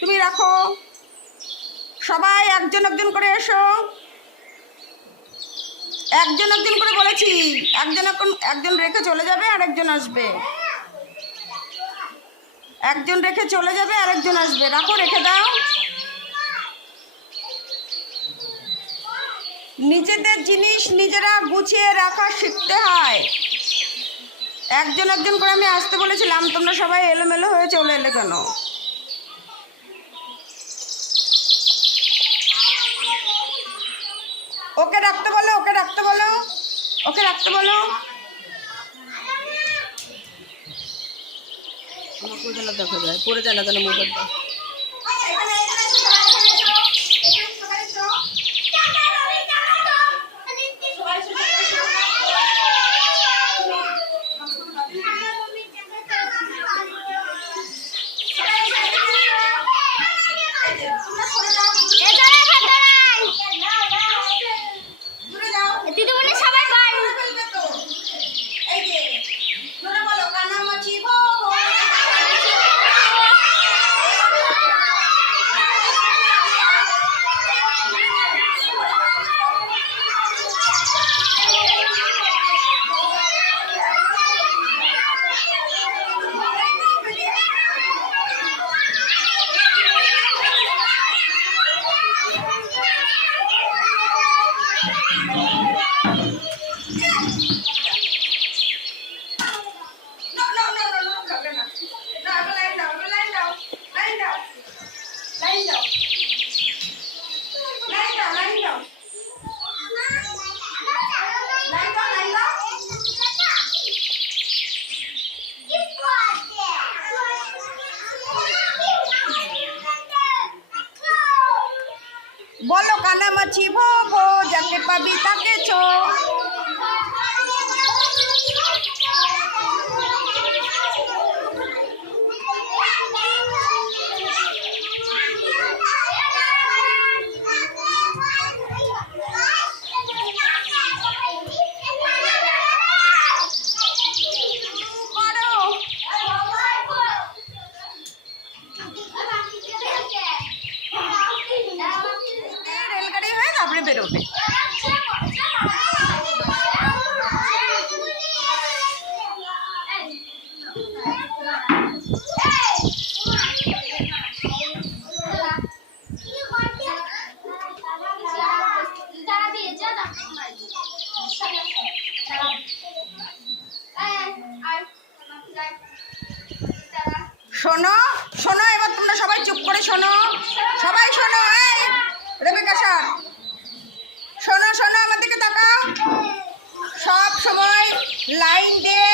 তুমি রাখো। সবাই একজন একজন করে এসো। একজন একজন করে বলেছি, একজন এখন, একজন রেখে চলে যাবে আর একজন আসবে। একজন রেখে চলে যাবে আর একজন আসবে। রাখো, রেখে দাও। নিজেদের জিনিস নিজেরা গুছিয়ে রাখা শিখতে হয়। একজন একজন করে আমি আসতে বলেছিলাম, তোমরা সবাই এলোমেলো হয়ে চলে এলে কেন? ওকে রাখতে বলো, ওকে রাখতে বলো, ওকে রাখতে বলো। দেখা যায়? পড়ে যায় না কেন মোবাইলটা? বলো কানামাছি ভো ভো যাকে পাবি তাকে ছো বেরোবে। শোনো শোনো এবার তোমরা সবাই চুপ করে শোনো সবাই শোনো এই রেবেকা স্যার শোনো শোনো আমার দিকে তাকাও সব সময় লাইন দিয়ে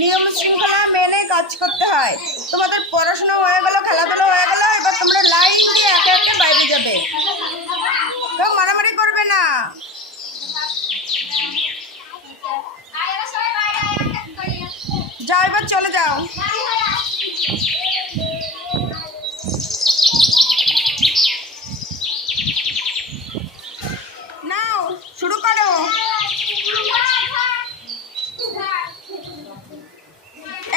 নিয়ম শৃঙ্খলা মেনে কাজ করতে হয়। তোমাদের পড়াশোনা হয়ে গেলো, খেলাধুলো হয়ে গেলো, এবার তোমরা লাইন দিয়ে একে একে বাইরে যাবে। কেউ মারামারি করবে না যাও এবার চলে যাও নাও শুরু করো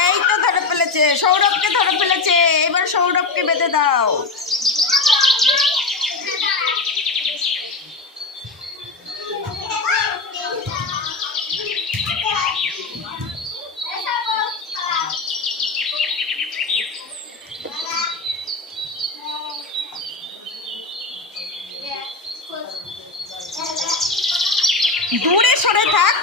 এই তো ধরে ফেলেছে সৌরভকে ধরে ফেলেছে এবার সৌরভকে বেঁধে দাও। দূরে সরে থাক।